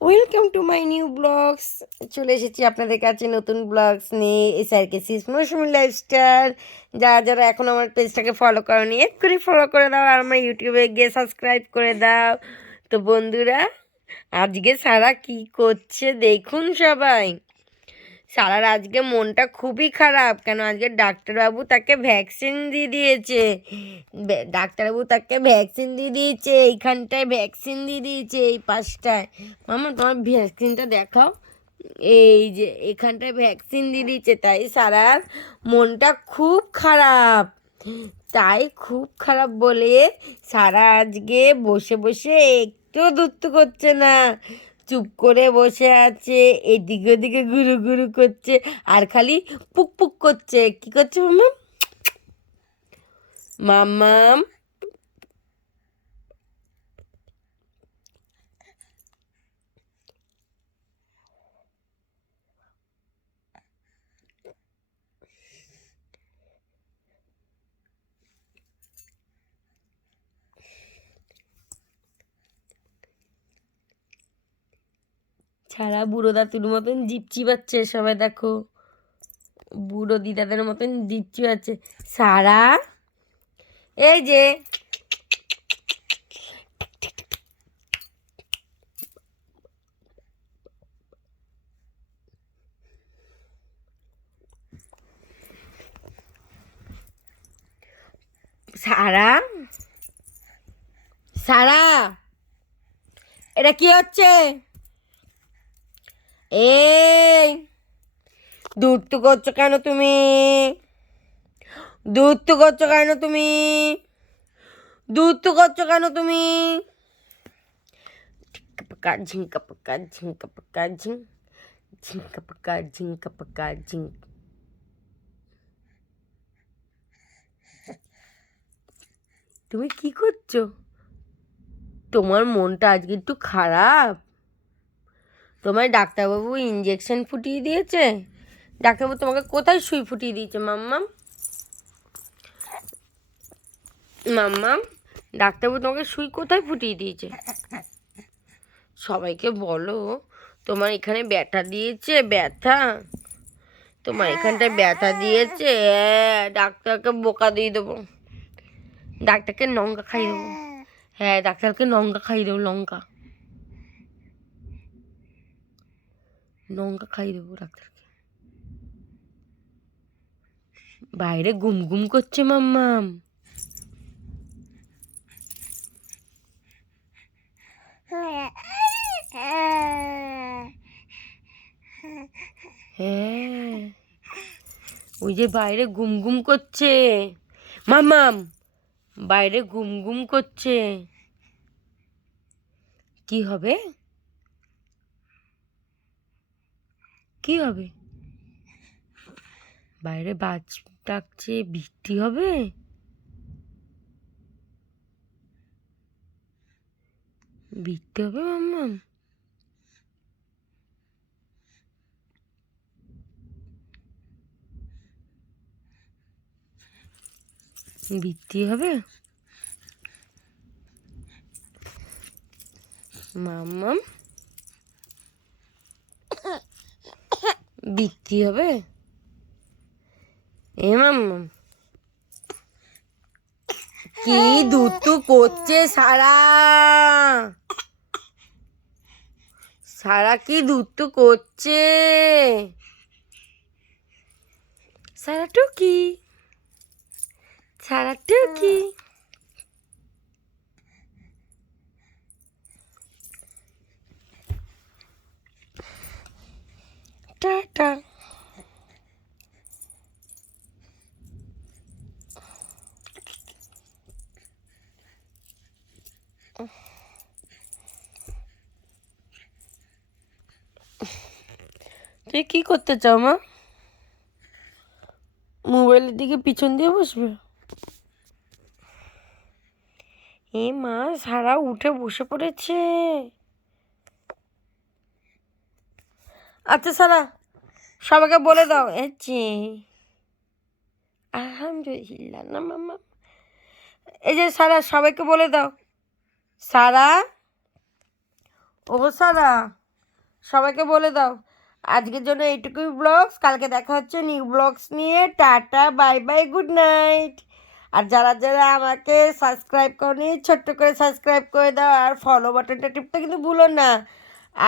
Welcome to my new blogs. চলে এসেছি আপনাদের কাছে নতুন ব্লগস নিয়ে, এসআরকেসিস মৌসুমি লাইফস্টাইল। যারা যারা এখন আমার পেজটাকে ফলো করোনি, এক্ষুনি ফলো করে দাও আর আমার ইউটিউবে গিয়ে সাবস্ক্রাইব করে দাও। তো বন্ধুরা, আজকে সারা কি করছে দেখুন সবাই। সারার আজকে মনটা খুবই খারাপ, কেন আজকে ডাক্তারবাবু তাকে ভ্যাকসিন দিয়ে দিয়েছে। ডাক্তারবাবু তাকে ভ্যাকসিন দিয়ে দিয়েছে, এইখানটায় ভ্যাকসিন দিয়ে দিয়েছে, এই পাশটায়। মামা তোমার ভ্যাকসিনটা দেখাও। এই যে এখানটায় ভ্যাকসিন দিয়ে দিয়েছে, তাই সারার মনটা খুব খারাপ। তাই খুব খারাপ বলে সারা আজকে বসে বসে একটু দুত্তু করছে না, চুপ করে বসে আছে, এদিকে ওদিকে ঘুরু ঘুরু করছে আর খালি পুক পুক করছে। কি করছে মাম্মাম? মাম্মাম ছাড়া বুড়ো দাতুর মতন জিপ চিবাচ্ছে, সবাই দেখো বুড়ো দিদাদের মতন জিপ চিবাচ্ছে। সারা এই যে সারা সারা এটা কি হচ্ছে? এই দুধ করছো কেন তুমি? দুধ করছো কেন তুমি? দুধ করছো কেন তুমি? পাকা ঝিঙ্কা পাকা ঝিঙ্কা পাকা ঝিং ঝিঙ্কা পাকা ঝিঙ্কা পাকা ঝিং। তুমি কি করছো? তোমার মনটা আজকে একটু খারাপ। তোমার ডাক্তারবাবু ইঞ্জেকশন ফুটিয়ে দিয়েছে। ডাক্তারবাবু তোমাকে কোথায় সুই ফুটিয়ে দিয়েছে মাম্মাম? মাম্মাম ডাক্তারবাবু তোমাকে সুই কোথায় ফুটিয়ে দিয়েছে? সবাইকে বলো তোমার এখানে ব্যথা দিয়েছে, ব্যথা তোমার এখানটায় ব্যথা দিয়েছে। হ্যাঁ, ডাক্তারকে বোকা দিয়ে দেবো, ডাক্তারকে লঙ্কা খাইয়ে দেবো। হ্যাঁ, ডাক্তারকে লঙ্কা খাইয়ে দেবো, লঙ্কা লঙ্কা খাইয়ে দেবো ডাক্তারকে। বাইরে গুম গুম করছে মাম্মাম। হ্যাঁ, ওই যে বাইরে গুম গুম করছে মাম্মাম, বাইরে গুম গুম করছে। কি হবে? কি হবে? বাইরে বাজ ডাকছে, বৃষ্টি হবে। বৃষ্টি হবে মাম্মাম। বৃষ্টি হবে মাম্মাম, বৃষ্টি হবে। এ মাম্মাম কি দুতু করছে সারা? সারা কি দুতু করছে? সারা টুকি, সারা টুকি। টাটা। তুই কি করতে চাও মা? মোবাইলের দিকে পিছন দিয়ে বসবে? এ মা, সারা উঠে বসে পড়েছে। আচ্ছা সারা, সবাইকে বলে দাও যে আলহামদুলিল্লাহ না মাম্মা। এই যে সারা, সবাইকে বলে দাও। সারা, ও সারা, সবাইকে বলে দাও আজকের জন্য এইটুকুই ব্লগস, কালকে দেখা হচ্ছে নিউ ব্লগস নিয়ে। Tata, bye bye, good night. আর যারা যারা আমাকে সাবস্ক্রাইব করনি ছোট্ট করে সাবস্ক্রাইব করে দাও, আর ফলো বাটনটা টিপতে কিন্তু ভুলো না,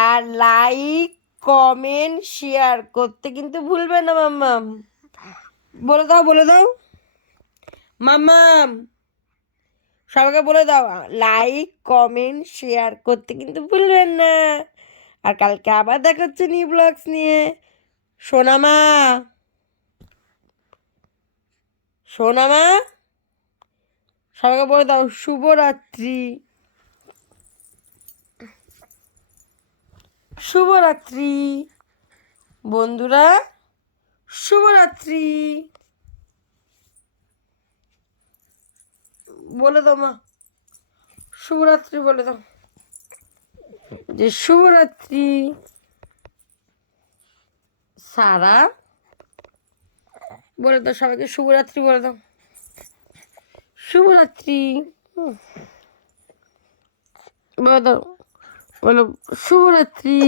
আর লাইক কমেন্ট শেয়ার করতে কিন্তু ভুলবে না মাম্মাম। বলে দাও বলে দাও মাম্মাম, সবাইকে বলে দাও লাইক কমেন্ট শেয়ার করতে কিন্তু ভুলবেন না। আর কালকে আবার দেখা হচ্ছে নিউ ব্লগস নিয়ে। সোনামা, সোনামা, সবাইকে বলে দাও শুভরাত্রি, শুভরাত্রি বন্ধুরা, শুভরাত্রি বলে দাও মা, শুভরাত্রি বলে দাও যে শুভরাত্রি। সারা বলে দাও সবাইকে শুভরাত্রি বলে দাও, শুভরাত্রি বলে দাও, বলো শুভরাত্রি।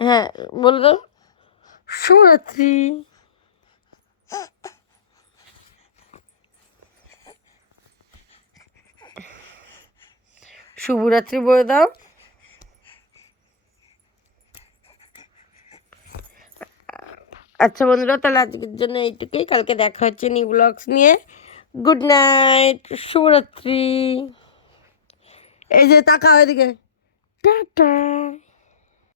হ্যাঁ বলে দাও শুভরাত্রি। শুভরাত্রি বলে দাও। আচ্ছা বন্ধুরা, তাহলে আজকের জন্য এইটুকুই, কালকে দেখা হচ্ছে নিউ ব্লগস নিয়ে। গুড নাইট, শুভরাত্রি। এই যে তাকাও এদিকে, টাটা।